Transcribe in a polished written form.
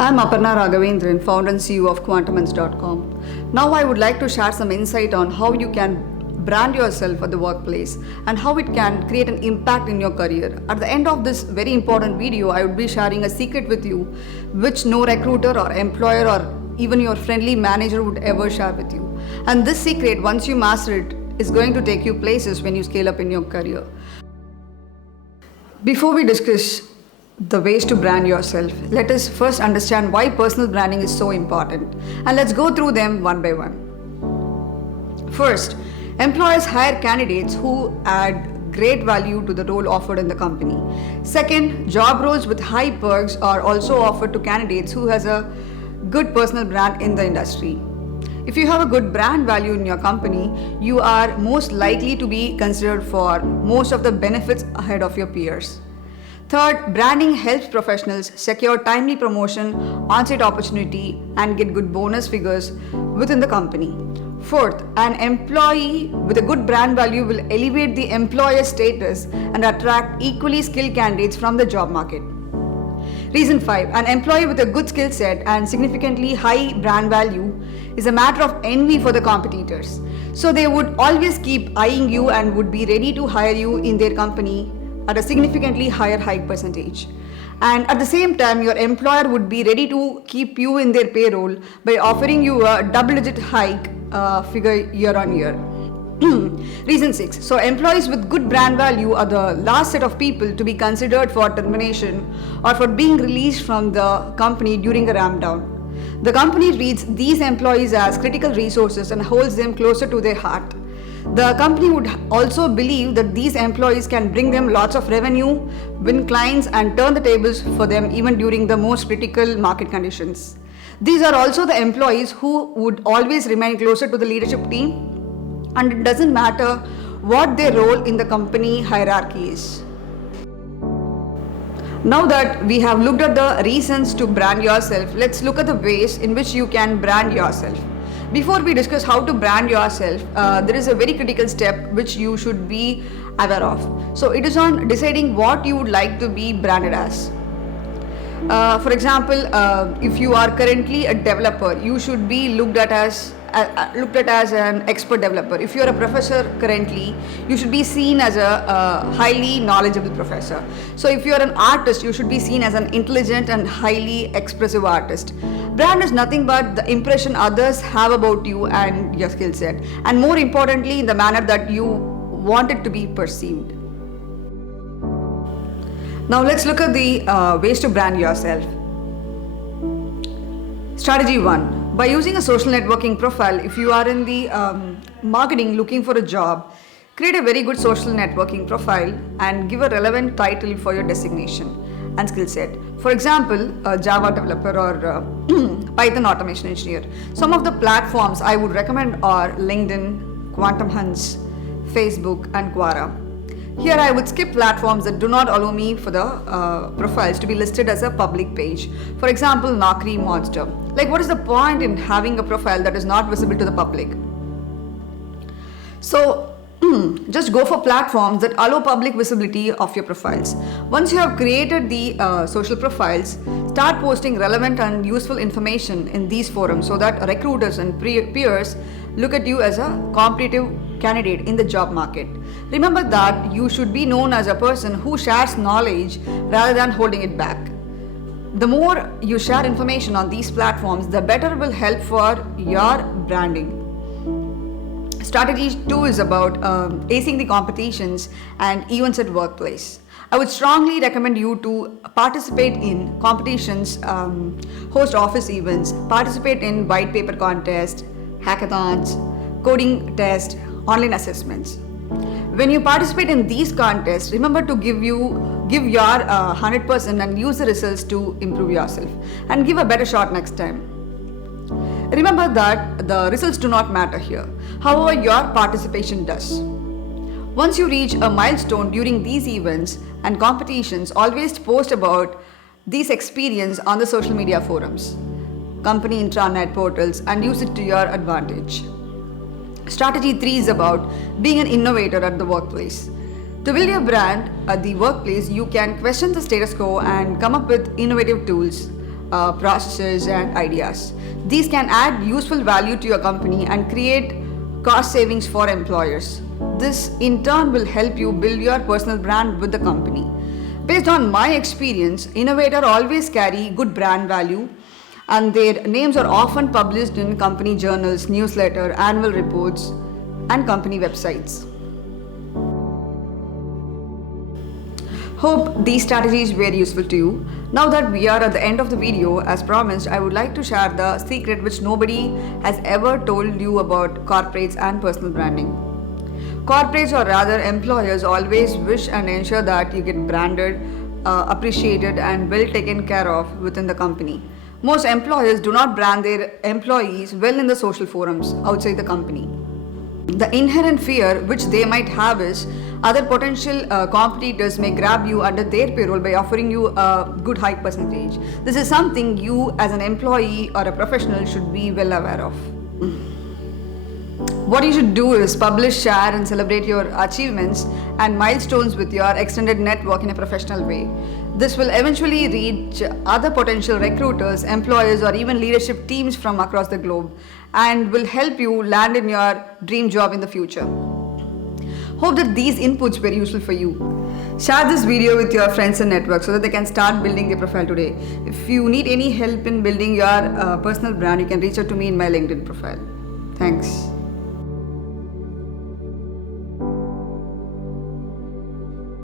I'm Aparna Raghavendran, founder and CEO of Quantumance.com. Now, I would like to share some insight on how you can brand yourself at the workplace and how it can create an impact in your career. At the end of this very important video, I would be sharing a secret with you which no recruiter or employer or even your friendly manager would ever share with you. And this secret, once you master it, is going to take you places when you scale up in your career. Before we discuss the ways to brand yourself, let us first understand why personal branding is so important, and let's go through them one by one. First, employers hire candidates who add great value to the role offered in the company. Second, job roles with high perks are also offered to candidates who has a good personal brand in the industry. If you have a good brand value in your company, you are most likely to be considered for most of the benefits ahead of your peers. Third, branding helps professionals secure timely promotion, on-site opportunity, and get good bonus figures within the company. Fourth, an employee with a good brand value will elevate the employer status and attract equally skilled candidates from the job market. Reason 5, an employee with a good skill set and significantly high brand value is a matter of envy for the competitors. So they would always keep eyeing you and would be ready to hire you in their company at a significantly higher hike percentage. And at the same time, your employer would be ready to keep you in their payroll by offering you a double-digit hike figure year on year. Reason 6. So employees with good brand value are the last set of people to be considered for termination or for being released from the company during a ramp down. The company treats these employees as critical resources and holds them closer to their heart. The company would also believe that these employees can bring them lots of revenue, win clients, and turn the tables for them even during the most critical market conditions. These are also the employees who would always remain closer to the leadership team, and it doesn't matter what their role in the company hierarchy is. Now that we have looked at the reasons to brand yourself, let's look at the ways in which you can brand yourself. Before we discuss how to brand yourself, there is a very critical step which you should be aware of. So it is on deciding what you would like to be branded as. For example, if you are currently a developer, you should be looked at as an expert developer. If you are a professor currently, you should be seen as a highly knowledgeable professor. So if you are an artist, you should be seen as an intelligent and highly expressive artist. Brand is nothing but the impression others have about you and your skill set, and more importantly, in the manner that you want it to be perceived. Now let's look at the ways to brand yourself. Strategy 1. By using a social networking profile, if you are in the marketing looking for a job, create a very good social networking profile and give a relevant title for your designation and skill set. For example, a Java developer or Python automation engineer. Some of the platforms I would recommend are LinkedIn, Quantumance, Facebook, and Quora. Here I would skip platforms that do not allow me for the profiles to be listed as a public page. For example, Naukri, Monster. Like, what is the point in having a profile that is not visible to the public? So just go for platforms that allow public visibility of your profiles. Once you have created the social profiles, start posting relevant and useful information in these forums so that recruiters and peers look at you as a competitive candidate in the job market. Remember that you should be known as a person who shares knowledge rather than holding it back. The more you share information on these platforms, the better it will help for your branding. Strategy 2 is about acing the competitions and events at workplace. I would strongly recommend you to participate in competitions, host office events, participate in white paper contests, hackathons, coding tests, online assessments. When you participate in these contests, remember to give your 100% and use the results to improve yourself and give a better shot next time. Remember that the results do not matter here. However, your participation does. Once you reach a milestone during these events and competitions, always post about these experiences on the social media forums, company intranet portals, and use it to your advantage. Strategy 3 is about being an innovator at the workplace. To build your brand at the workplace, you can question the status quo and come up with innovative tools, processes, and ideas. These can add useful value to your company and create cost savings for employers. This in turn will help you build your personal brand with the company. Based on my experience, innovators always carry good brand value and their names are often published in company journals, newsletter, annual reports, and company websites. Hope these strategies were useful to you. Now that we are at the end of the video, as promised, I would like to share the secret which nobody has ever told you about corporates and personal branding. Corporates, or rather employers, always wish and ensure that you get branded, appreciated, and well taken care of within the company. Most employers do not brand their employees well in the social forums outside the company. The inherent fear which they might have is other potential competitors may grab you under their payroll by offering you a good high percentage. This is something you as an employee or a professional should be well aware of. What you should do is publish, share, and celebrate your achievements and milestones with your extended network in a professional way. This will eventually reach other potential recruiters, employers, or even leadership teams from across the globe and will help you land in your dream job in the future. Hope that these inputs were useful for you. Share this video with your friends and network so that they can start building their profile today. If you need any help in building your personal brand, you can reach out to me in my LinkedIn profile. Thanks.